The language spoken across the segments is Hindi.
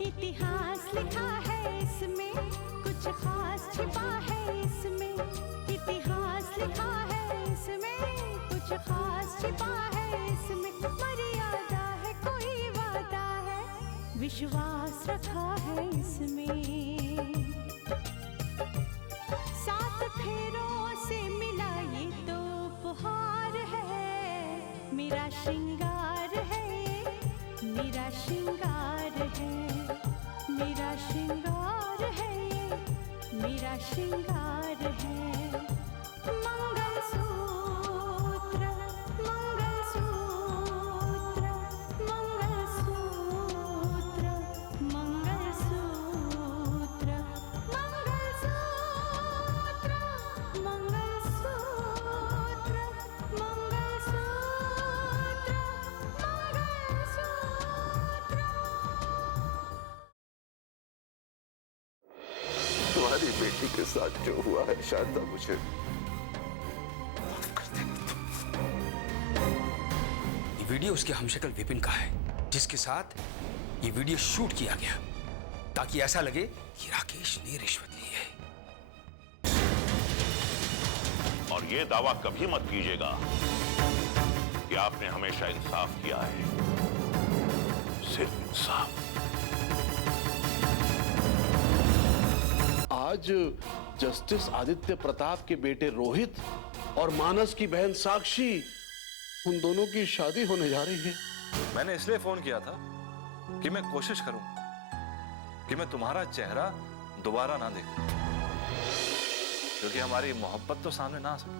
इतिहास लिखा है इसमें, कुछ खास छिपा है इसमें। इतिहास लिखा है इसमें, कुछ खास छिपा है इसमें। मर्यादा है, कोई वादा है, विश्वास रखा है इसमें। सात फेरों से मिला ये तो उपहार है, मेरा श्रृंगार है, मेरा श्रृंगार है, मेरा श्रृंगार है, मेरा श्रृंगार है। मंगलसूत्र, मंगलसूत्र, मंगलसूत्र, मंगलसूत्र, मंगलसूत्र, मंगलसूत्र, तुम्हारी बेटी के साथ जो हुआ है शांता, मुझे माफ कर दे। ये वीडियो उसके हमशक्ल विपिन का है, जिसके साथ ये वीडियो शूट किया गया, ताकि ऐसा लगे कि राकेश ने रिश्वत ली है। और ये दावा कभी मत कीजिएगा कि आपने हमेशा इंसाफ किया है, सिर्फ इंसाफ। आज जस्टिस आदित्य प्रताप के बेटे रोहित और मानस की बहन साक्षी, उन दोनों की शादी होने जा रही है। मैंने इसलिए फोन किया था कि मैं कोशिश करूं कि मैं तुम्हारा चेहरा दोबारा ना देखूं, क्योंकि हमारी मोहब्बत तो सामने ना आ सके,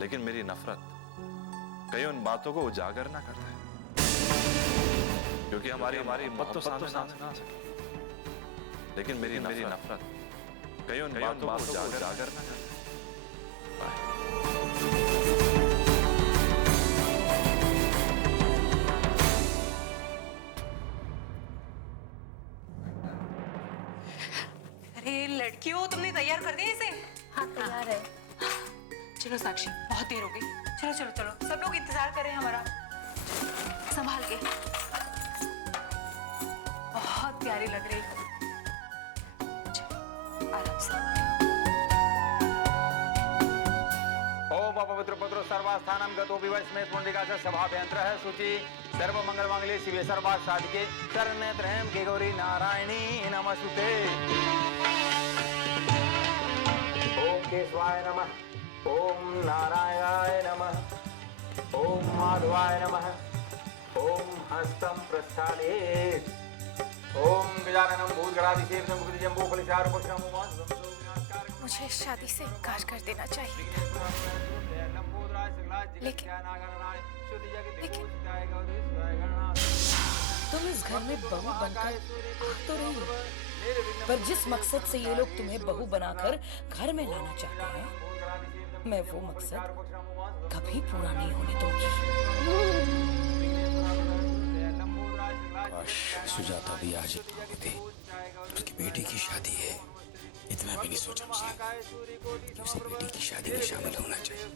लेकिन मेरी नफरत कई उन बातों को उजागर ना करता है, क्योंकि हमारी मोहब्बत तो सामने ना आ सके, लेकिन मेरी नफरत कई उन बातों को उजागर ना करता है। अरे लड़कियों, तुमने तैयार कर दिया इसे? हाँ तैयार है। चलो साक्षी, बहुत देर हो गई। चलो चलो चलो, सब लोग इंतजार कर रहे हैं हमारा। संभाल के। बहुत प्यारी लग रही हो। आराम से। ओम अपवित्र पुत्र सर्वस्थानम गतो विवश में पुंडिका से सभाभ्यंतर है सूचि सर्व मंगल मांगल्ये शिवे सर्वार्थ साधिके शरण्ये त्र्यंबके गौरी नारायणी नमस्ते। ओम केशवाय नमः, ओम नारायणाय नमः, ओम माधवाय नमः, ओम हस्तं प्रस्थालयेत्, ओम गजाननं भूतगणाधिसेवितं जम्बूफलचारुभक्षणं मुझे शादी से इनकार कर देना चाहिए था, लेकिन तुम इस घर में बहू बनकर तो रही हो, पर जिस मकसद से ये लोग तुम्हें बहू बनाकर घर में लाना चाहते हैं, मैं वो मकसद कभी पूरा नहीं होने दूंगी। काश सुजाता भी आज ही होती। उसकी बेटी की शादी है, इतना भी नहीं सोचा उसने कि उसे बेटी की शादी में शामिल होना चाहिए।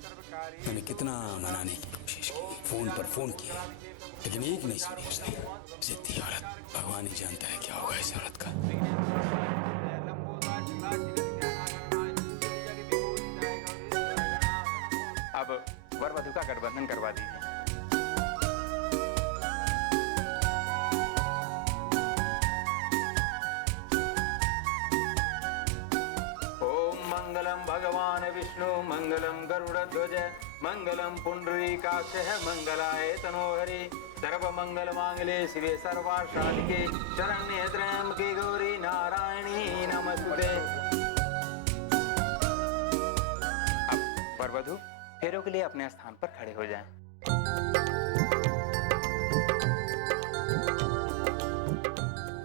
मैंने कितना मनाने की कोशिश की, फोन पर फोन किया, लेकिन एक नहीं सुनी उसने। जिद्दी औरत, भगवान ही जानता है क्या होगा इस औरत का। अब वर वधु का गठबंधन करवा दीजिए। ओम मंगलम भगवान विष्णु, मंगलम गरुड़ध्वज, मंगलम पुंडरीकाक्षः, मंगलाय तनोहरि, सर्व मंगल मांगल्ये शिवे सर्वार्थ साधिके शरण्ये त्र्यंबके गौरी नारायणी नमस्ते। अब वर वधु फेरों के लिए अपने स्थान पर खड़े हो जाएं।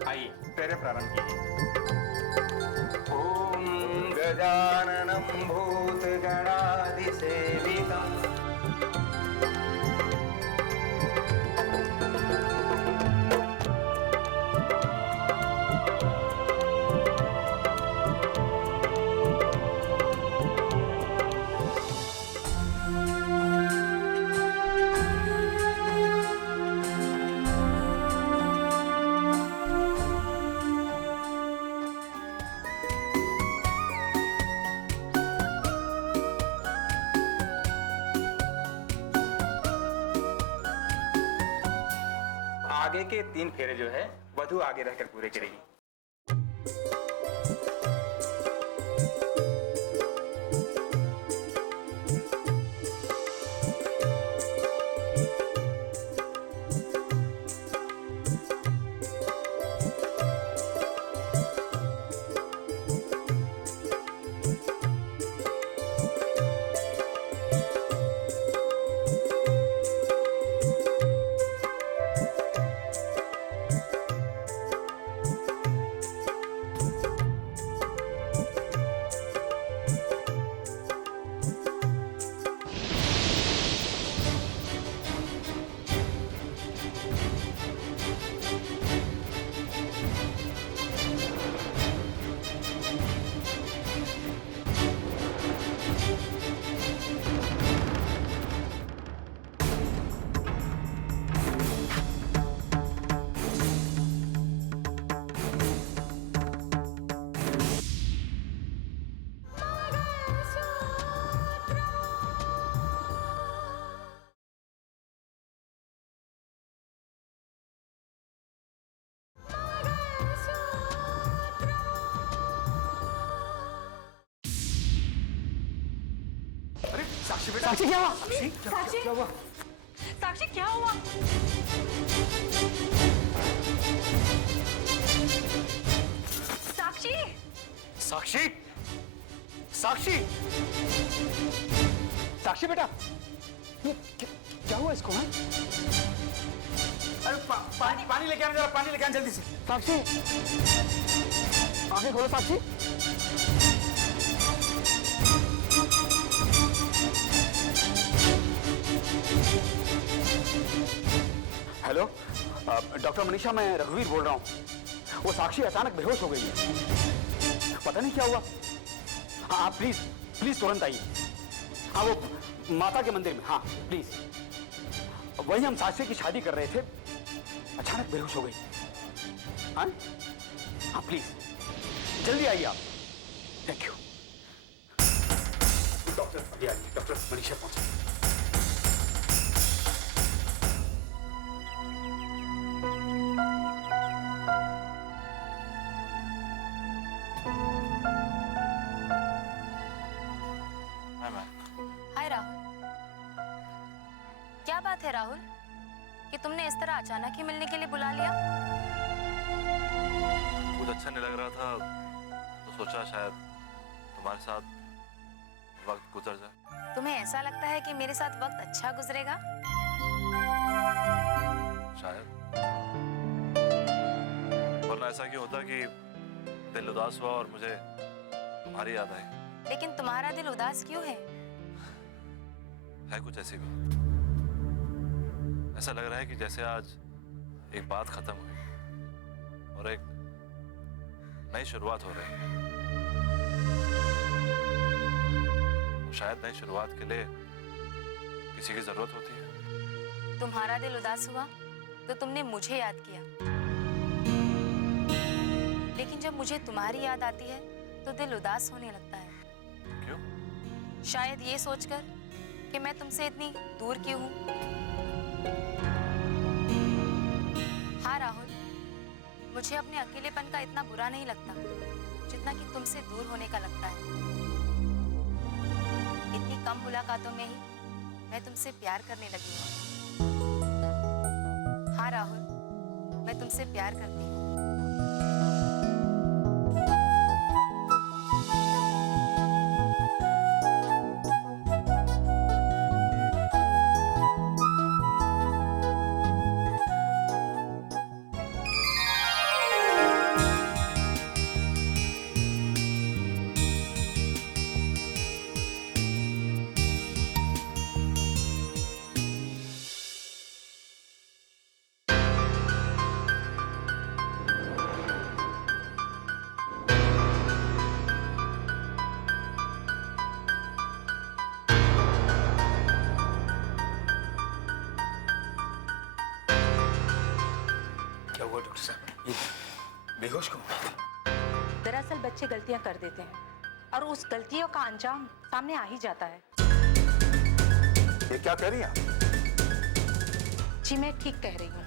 आइए फेरे प्रारंभ कीजिए। ओम गजाननं भूतगणाधिसेवितम् आगे के 3 फेरे जो है वधू आगे रहकर पूरे करेगी। साक्षी क्या हुआ? साक्षी क्या हुआ? साक्षी क्या हुआ? साक्षी साक्षी साक्षी साक्षी बेटा, ये क्या हुआ इसको? हाँ? अरे पानी लेके आना, जरा पानी लेके आना जल्दी से। साक्षी आंखें खोलो साक्षी। हेलो डॉक्टर मनीषा, मैं रघुवीर बोल रहा हूँ। वो साक्षी अचानक बेहोश हो गई है, पता नहीं क्या हुआ। हाँ आप प्लीज प्लीज तुरंत आइए। हाँ वो माता के मंदिर में, हाँ प्लीज। वही हम साक्षी की शादी कर रहे थे, अचानक बेहोश हो गई। हाँ हाँ प्लीज जल्दी आइए आप। Thank you. डॉक्टर अभी आइए, डॉक्टर मनीषा पहुंचे। हाय राहुल, क्या बात है राहुल कि तुमने इस तरह अचानक ही मिलने के लिए बुला लिया? कुछ अच्छा नहीं लग रहा था तो सोचा शायद तुम्हारे साथ वक्त गुजर जाए। तुम्हें ऐसा लगता है कि मेरे साथ वक्त अच्छा गुजरेगा? शायद, वरना ऐसा क्यों होता कि दिल उदास हुआ और मुझे तुम्हारी याद आई। लेकिन तुम्हारा दिल उदास क्यों है? है कुछ ऐसी बात, ऐसा लग रहा है कि जैसे आज एक बात खत्म हुई और एक नई शुरुआत हो रही है। शायद नई शुरुआत के लिए किसी की जरूरत होती है। तुम्हारा दिल उदास हुआ तो तुमने मुझे याद किया, लेकिन जब मुझे तुम्हारी याद आती है तो दिल उदास होने लगता है। क्यों? शायद ये सोचकर कि मैं तुमसे इतनी दूर क्यों हूं। हाँ राहुल, मुझे अपने अकेलेपन का इतना बुरा नहीं लगता जितना कि तुमसे दूर होने का लगता है। इतनी कम मुलाकातों में ही मैं तुमसे प्यार करने लगी हूँ। हाँ राहुल, मैं तुमसे प्यार करती हूँ। डॉक्टर साहब, ये बेहोश क्यों हो गए? दरअसल बच्चे गलतियां कर देते हैं और उस गलतियों का अंजाम सामने आ ही जाता है। ये क्या कह रही हैं आप? जी मैं ठीक कह रही हूँ।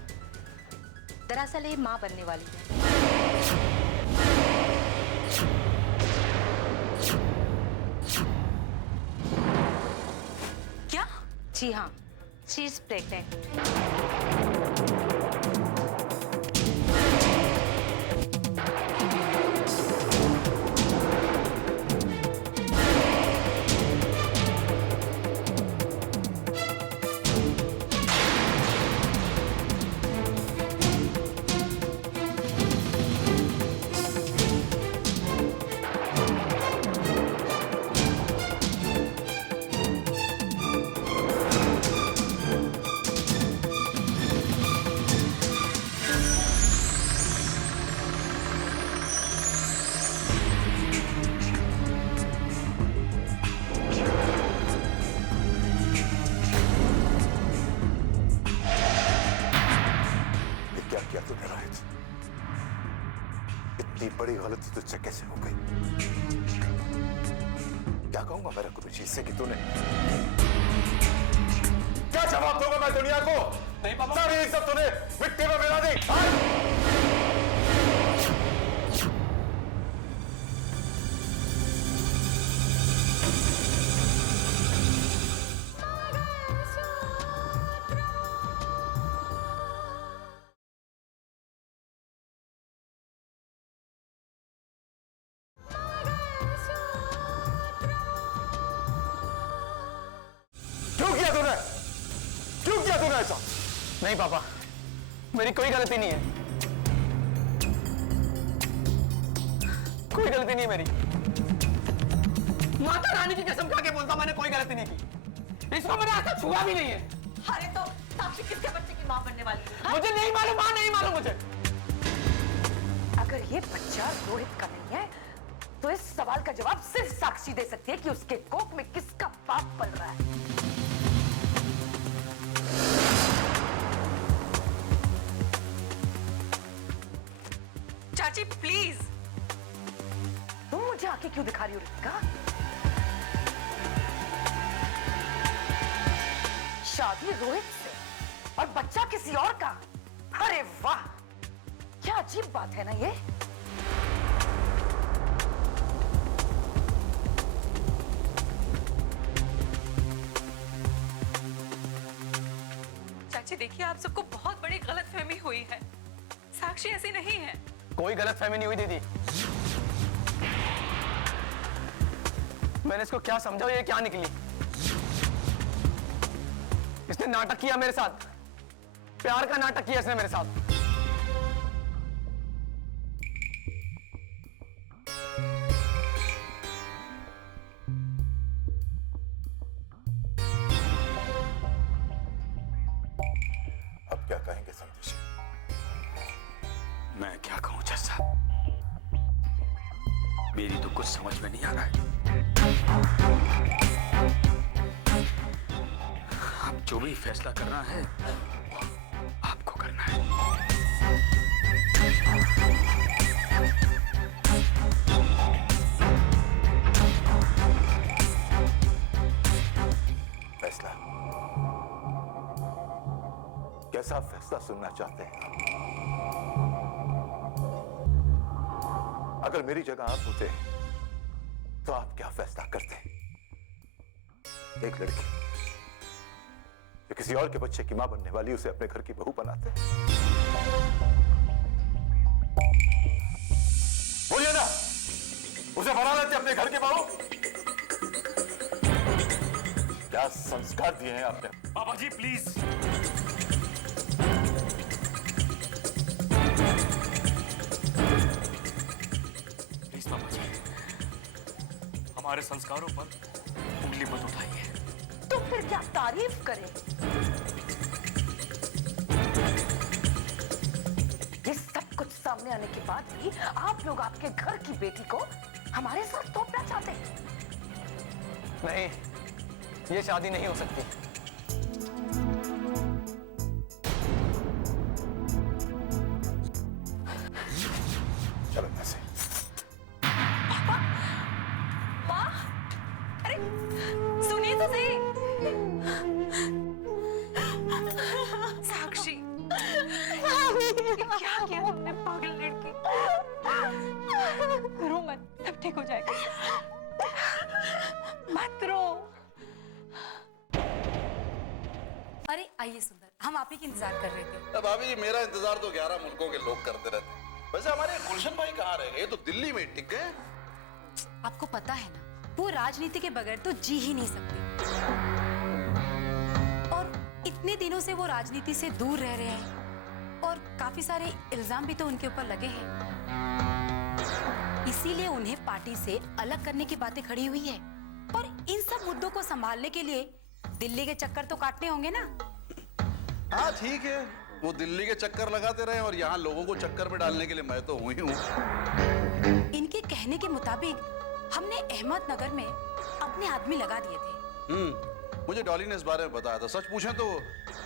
दरअसल ये माँ बनने वाली है। क्या? जी हाँ, शी इज प्रेग्नेंट। बड़ी गलती तुझसे कैसे हो गई? क्या कहूंगा मैं रघुरुचि इससे कि तूने क्या जवाब दूंगा मैं दुनिया को? नहीं पापा, सारी इज्जत तूने मिट्टी में मिला दी। क्यों किया तूने ऐसा? नहीं पापा, मेरी कोई गलती नहीं है, कोई गलती नहीं है मेरी। माता रानी की कसम खा के बोलता मैंने कोई गलती नहीं की, इसको मैंने ऐसा छुआ भी नहीं है। अरे तो साक्षी किसके बच्चे की माँ बनने वाली है? मुझे नहीं मालूम, माँ नहीं मालूम मुझे। अगर ये बच्चा रोहित का नहीं है तो इस सवाल का जवाब सिर्फ साक्षी दे सकती है कि उसके कोख में किसका पाप पल रहा है। चाची प्लीज, तुम मुझे आके क्यों दिखा रही हो रितिका? शादी रोहित से और बच्चा किसी और का? अरे वाह, क्या अजीब बात है ना ये। चाची देखिए, आप सबको बहुत बड़ी गलतफहमी हुई है। साक्षी ऐसी नहीं है। कोई गलतफहमी नहीं हुई दीदी। मैंने इसको क्या समझा, ये क्या निकली? इसने नाटक किया मेरे साथ, प्यार का नाटक किया इसने मेरे साथ। अब क्या कहेंगे संदेश? मैं क्या कहूं जज साहब, मेरी तो कुछ समझ में नहीं आ रहा है। आप जो भी फैसला करना है आपको करना है। फैसला? कैसा फैसला सुनना चाहते हैं? अगर मेरी जगह आप होते तो आप क्या फैसला करते? एक लड़की जो किसी और के बच्चे की मां बनने वाली, उसे अपने घर की बहू बनाते? बोलिए ना, उसे बना लेते अपने घर की बहू? क्या संस्कार दिए हैं आपने? पापा जी प्लीज, प्लीज पापा जी, हमारे संस्कारों पर उंगली मत उठाइए। तो फिर क्या तारीफ करें? ये सब कुछ सामने आने के बाद भी आप लोग आपके घर की बेटी को हमारे साथ तोड़ना चाहते हैं? नहीं, ये शादी नहीं हो सकती। चलो यहाँ से। माँ, अरे सुनिए तो सही। साक्षी क्या किया तुमने पागल लड़की? रो मत, सब ठीक हो जाएगा। मत रो। अरे आइए सुंदर, हम आप ही की इंतजार कर रहे थे। भाभी जी, मेरा इंतजार तो 11 मुल्कों के लोग करते रहते हैं। वैसे हमारे गुलशन भाई कहाँ रह गए? तो दिल्ली में टिक गए। आपको पता है ना, वो राजनीति के बगैर तो जी ही नहीं सकते। और इतने दिनों से वो राजनीति से दूर रह रहे हैं और काफी सारे इल्जाम भी तो उनके ऊपर लगे हैं। इसीलिए उन्हें पार्टी से अलग करने की बातें खड़ी हुई है। और इन सब मुद्दों को संभालने के लिए दिल्ली के चक्कर तो काटने होंगे ना। हाँ ठीक है, वो दिल्ली के चक्कर लगाते रहे और यहाँ लोगों को चक्कर में डालने के लिए मैं तो हुई हूँ। इनके कहने के मुताबिक हमने अहमदनगर में अपने आदमी लगा दिए थे। मुझे डॉली ने इस बारे में बताया था। सच पूछें तो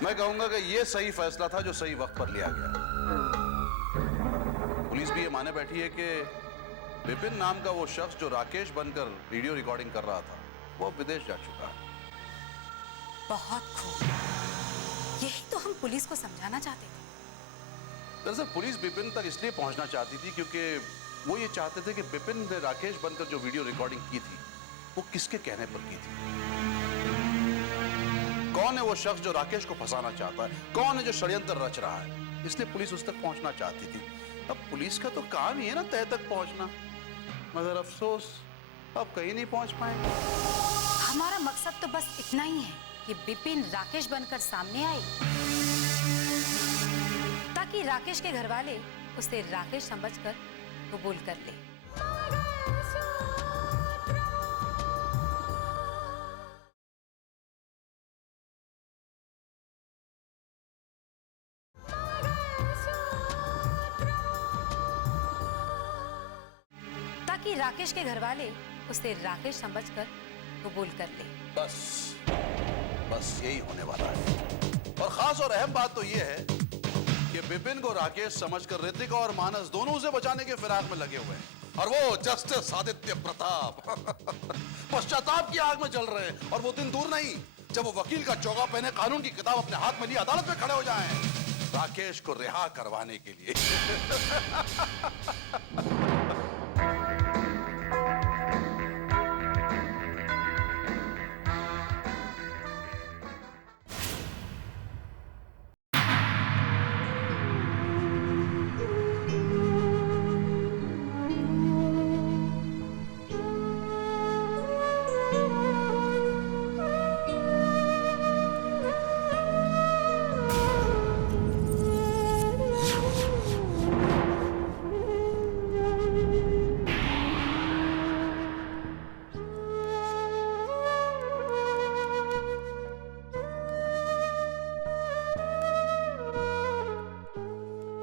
मैं कहूंगा कि ये सही फैसला था जो सही वक्त पर लिया गया। पुलिस भी ये माने बैठी है कि विपिन नाम का वो शख्स जो राकेश बनकर वीडियो रिकॉर्डिंग कर रहा था, वो विदेश जा चुका है। बहुत खूब, यही तो हम पुलिस को समझाना चाहते थे। दरअसल पुलिस विपिन तक इसलिए पहुंचना चाहती थी क्योंकि वो ये चाहते थे कि विपिन ने राकेश बनकर जो वीडियो रिकॉर्डिंग की थी वो किसके कहने पर की थी। कौन है वो शख्स जो राकेश को फंसाना चाहता है, कौन है जो षड्यंत्र रच रहा है। इसलिए पुलिस उस तक पहुंचना चाहती थी। अब पुलिस का तो काम ही है ना तह तक पहुंचना, मगर अफसोस अब कहीं नहीं पहुंच पाएंगे। हमारा मकसद तो बस इतना ही है कि विपिन राकेश बनकर सामने आए, ताकि राकेश के घर वाले उसे राकेश समझकर कबूल कर ले। ताकि राकेश के घर वाले उसे राकेश समझकर कबूल कर ले। बस यही होने वाला है। और खास और अहम बात तो यह है कि विपिन को राकेश समझकर ऋतिका और मानस दोनों उसे बचाने के फिराक में लगे हुए हैं। और वो जस्टिस आदित्य प्रताप पश्चाताप की आग में जल रहे हैं। और वो दिन दूर नहीं जब वो वकील का चौगा पहने कानून की किताब अपने हाथ में लिए अदालत में खड़े हो जाएं राकेश को रिहा करवाने के लिए।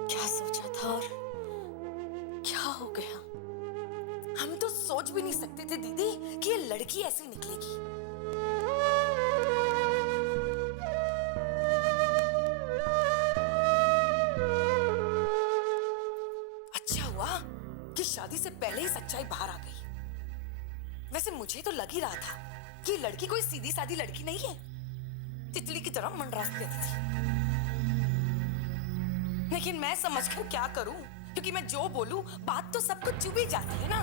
क्या सोचा था और क्या हो गया? हम तो सोच भी नहीं सकते थे दीदी कि ये लड़की ऐसी निकलेगी। अच्छा हुआ कि शादी से पहले ही सच्चाई बाहर आ गई। वैसे मुझे तो लग ही रहा था कि ये लड़की कोई सीधी सादी लड़की नहीं है, तितली की तरह मंडराती रहती थी। लेकिन मैं समझकर क्या करूं, क्योंकि मैं जो बोलूं बात तो सबको चुभ ही जाती है ना।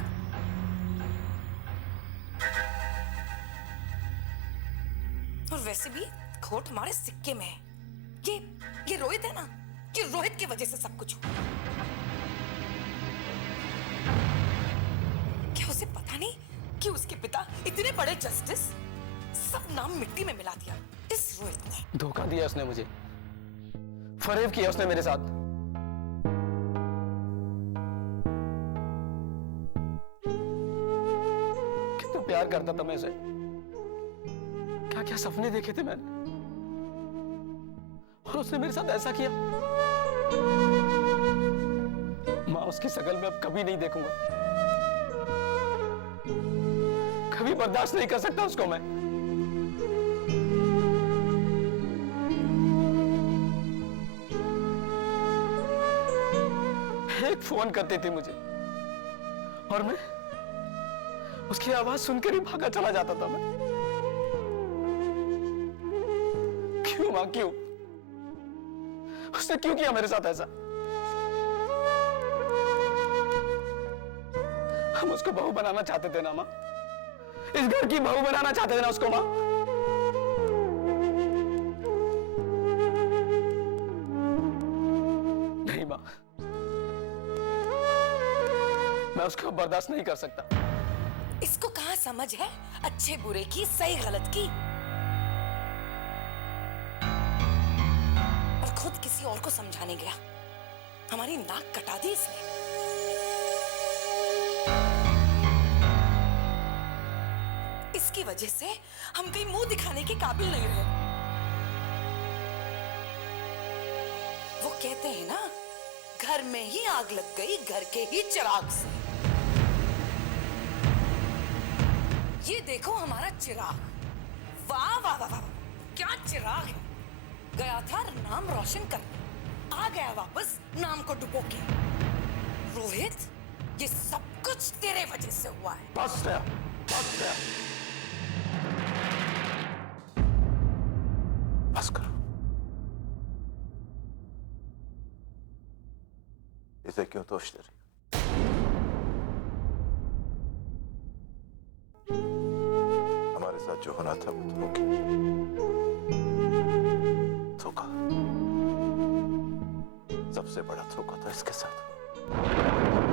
और वैसे भी खोट हमारे सिक्के में है। ये रोहित है ना, कि रोहित की वजह से सब कुछ हुआ। क्या उसे पता नहीं कि उसके पिता इतने बड़े जस्टिस, सब नाम मिट्टी में मिला दिया इस रोहित ने। धोखा दिया उसने मुझे, फरेब किया उसने मेरे साथ। कितना प्यार करता था मैं उसे, क्या क्या सपने देखे थे मैंने, और उसने मेरे साथ ऐसा किया। मां उसकी शक्ल में अब कभी नहीं देखूंगा, कभी बर्दाश्त नहीं कर सकता उसको मैं। एक फोन करती थी मुझे और मैं उसकी आवाज सुनकर ही भागा चला जाता था मैं। क्यों मां, क्यों? उसने क्यों किया मेरे साथ ऐसा? हम उसको बहू बनाना चाहते थे ना माँ, इस घर की बहू बनाना चाहते थे ना उसको माँ। नहीं माँ, मैं उसको बर्दाश्त नहीं कर सकता। इसको कहाँ समझ है अच्छे बुरे की, सही गलत की। और खुद किसी और को समझाने गया, हमारी नाक कटा दी इसने। इसकी वजह से हम कहीं मुंह दिखाने के काबिल नहीं रहे। वो कहते हैं ना, घर में ही आग लग गई घर के ही चिराग से। ये देखो हमारा चिराग, वाह वाह वाह वाह, क्या चिराग है। गया था नाम रोशन करने, आ गया वापस नाम को डुबो के। रोहित, ये सब कुछ तेरे वजह से हुआ है। बस गया, बस गया। बस करो। इसे क्यों दोष दे रही? हमारे साथ जो होना था वो तो हो गया। धोखा, सबसे बड़ा धोखा तो इसके साथ हुआ।